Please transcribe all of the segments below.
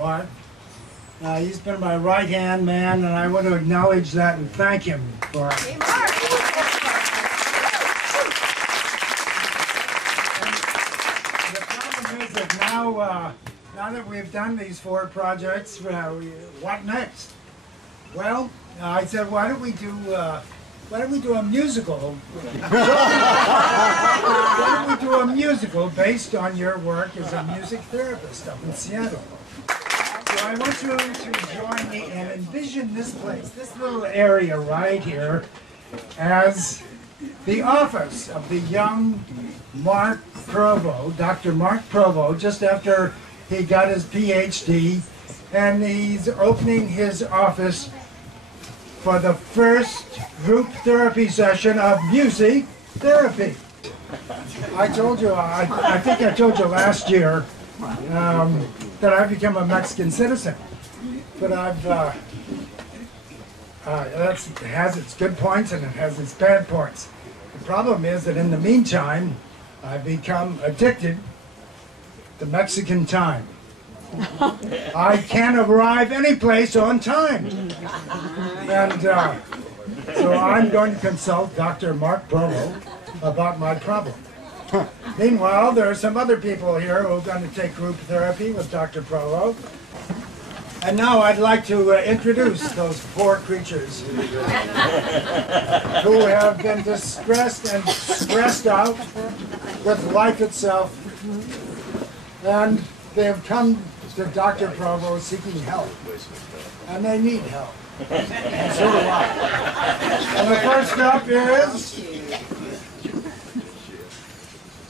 Mark. He's been my right-hand man, and I want to acknowledge that and thank him for it. Hey, Mark. The problem is that now that we've done these 4 projects, what next? Well, I said, why don't we do a musical? Why don't we do a musical based on your work as a music therapist up in Seattle? So I want you to join me and envision this place, this little area right here, as the office of the young Mark Provo, Dr. Mark Provo, just after he got his PhD, and he's opening his office for the first group therapy session of music therapy. I told you, I think I told you last year that I've become a Mexican citizen, but it has its good points and it has its bad points. The problem is that in the meantime, I've become addicted to Mexican time. I can't arrive any place on time. And so I'm going to consult Dr. Mark Provo about my problem. Meanwhile, there are some other people here who are going to take group therapy with Dr. Provo. And now I'd like to introduce those 4 creatures who have been distressed and stressed out with life itself. And they have come to Dr. Provo seeking help. And they need help. And so do I. And the first up is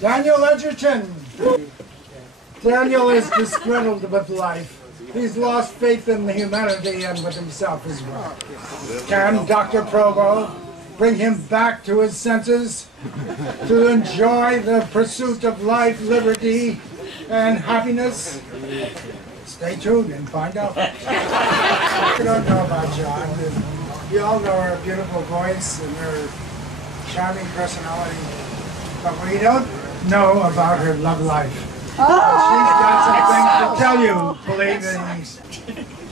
Daniel Edgerton. Daniel is disgruntled with life. He's lost faith in the humanity and with himself as well. Can Dr. Provo bring him back to his senses to enjoy the pursuit of life, liberty, and happiness? Stay tuned and find out. I don't know about John. You all know her beautiful voice and her charming personality, but we don't know about her love life. She's got some things to tell you, believe me.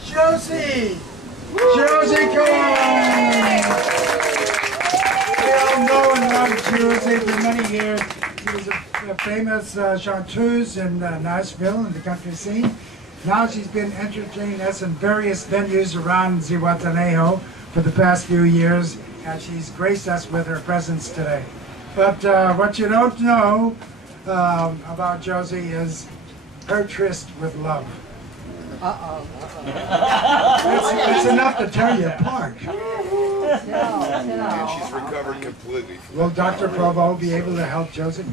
Josie! Josie Cohen! We all know and love Josie for many years. She was a famous chanteuse in Nashville in the country scene. Now she's been entertaining us in various venues around Zihuatanejo for the past few years, and she's graced us with her presence today. But what you don't know about Josie is her tryst with love. That's enough to tear you apart. And she's recovered completely. Will Dr. Provo be able to help Josie?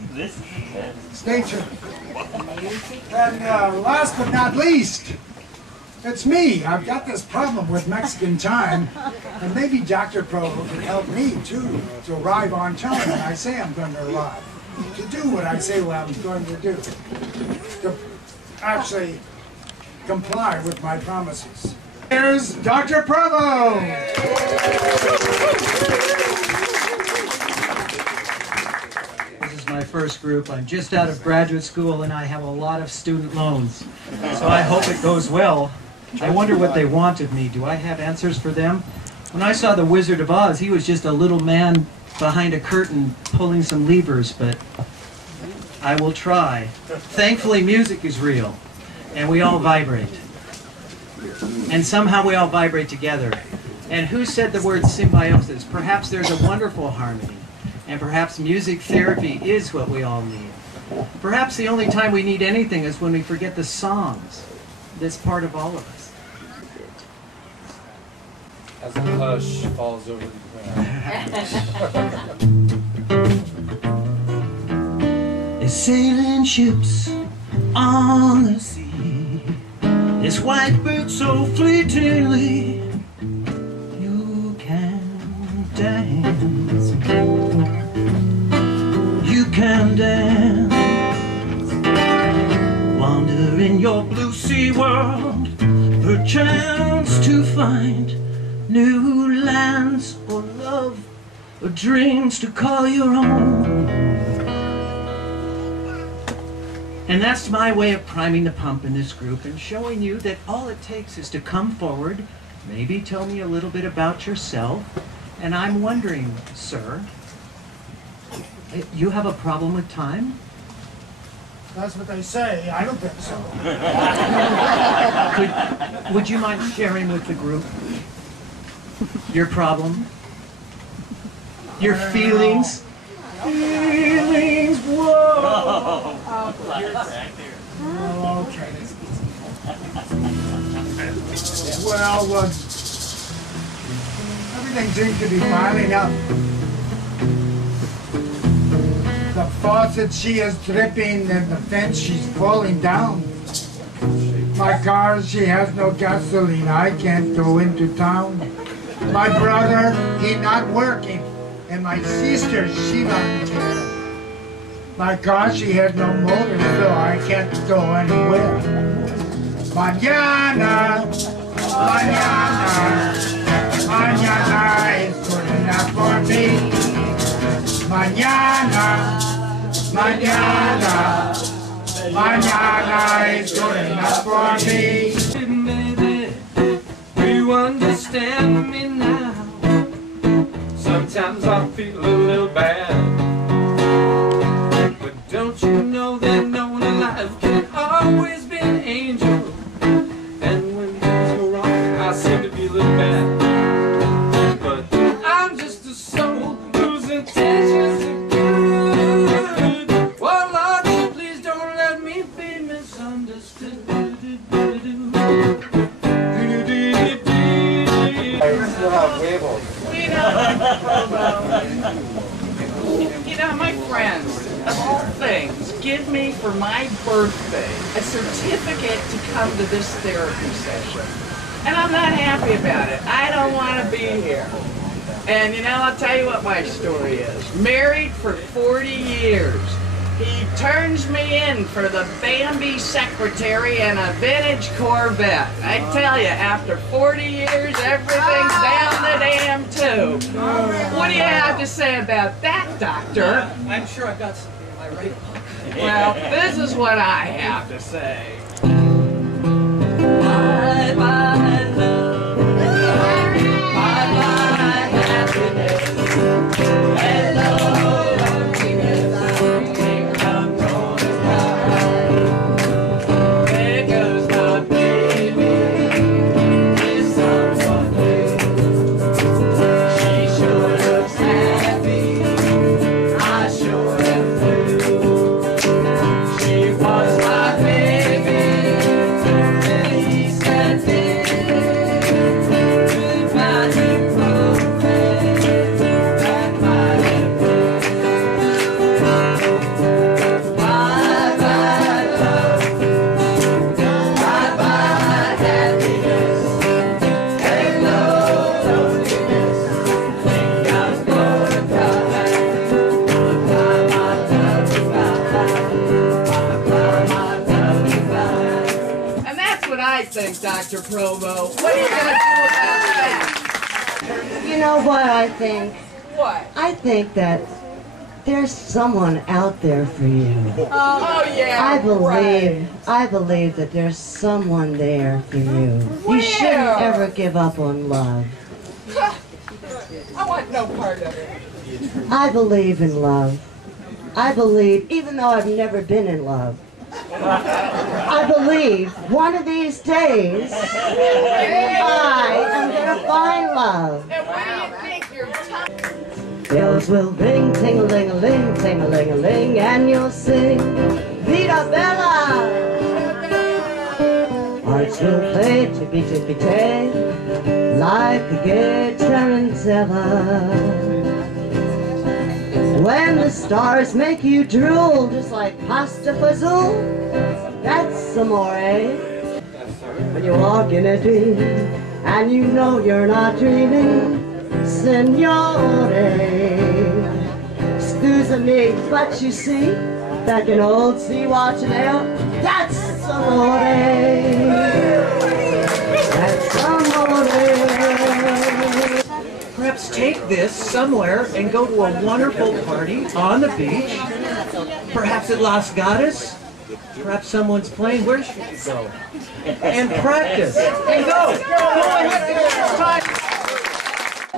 Stay tuned. And last but not least, it's me. I've got this problem with Mexican time, and maybe Dr. Provo can help me too to arrive on time when I say I'm going to arrive. To do what I say I'm going to do. To actually comply with my promises. Here's Dr. Provo! This is my first group. I'm just out of graduate school and I have a lot of student loans. So I hope it goes well. I wonder what they want of me. Do I have answers for them? When I saw The Wizard of Oz, he was just a little man behind a curtain pulling some levers, but I will try. Thankfully, music is real, and we all vibrate. And somehow we all vibrate together. And who said the word symbiosis? Perhaps there's a wonderful harmony, and perhaps music therapy is what we all need. Perhaps the only time we need anything is when we forget the songs that's part of all of us. As the hush falls over the ground. There's sailing ships on the sea. There's white birds so fleetingly. You can dance. You can dance. Wander in your blue sea world, perchance to find new lands or love or dreams to call your own. And that's my way of priming the pump in this group and showing you that all it takes is to come forward, maybe tell me a little bit about yourself. And I'm wondering, sir, you have a problem with time? That's what they say. I don't think so. Would you mind sharing with the group your problem? Your feelings? Feelings, whoa! Okay. Well, everything seems to be piling up. The faucet, she is dripping, and the fence, she's falling down. My car, she has no gasoline. I can't go into town. My brother, he not working. And my sister, she not care. My car, she has no motor, so I can't go anywhere. Mañana, mañana, mañana is good enough for me. Mañana, mañana, mañana is good enough for me. Do you understand me now? Sometimes I feel a little bad, but don't you know that no one alive can always be an angel? And when things go wrong, I seem to be a little bad, but I'm just a soul whose intentions are good. Oh Lord, please don't let me be misunderstood. I still have labels. You know, my friends, of all things, give me for my birthday a certificate to come to this therapy session. And I'm not happy about it. I don't want to be here. And you know, I'll tell you what my story is. Married for 40 years. He turns me in for the Bambi secretary and a vintage Corvette. I tell you, after 40 years, everything's down the damn tube. What do you have to say about that, Doctor? I'm sure I've got something in my right pocket. Well, this is what I have to say. Bye bye love. Bye bye happiness. Hello loneliness. Think I'm gonna cry. There goes my baby. With someone new. She sure looks happy. I sure am too. She was my baby. Dr. Provo, what are you going to do about that? You know what I think? What? I think that there's someone out there for you. Oh yeah, I believe that there's someone there for you. Where? You shouldn't ever give up on love. I want no part of it. I believe in love. I believe, even though I've never been in love, I believe one of these days I am going to find love. And what do you think your tongue? Bells will ring, ting-a-ling-a-ling, ting-a-ling-a-ling, and you'll sing Vita Bella. Hearts will play tippy-tippy-tay like a gay tarantella. When the stars make you drool, just like pasta fazool, that's amore. When you walk in a dream, and you know you're not dreaming, signore. Excuse me, but you see, back in old Zihuatanejo, that's amore. That's amore. Perhaps take this somewhere and go to a wonderful party on the beach, perhaps at Las Gatas, Perhaps someone's playing. Where should you go? And practice. And go. Go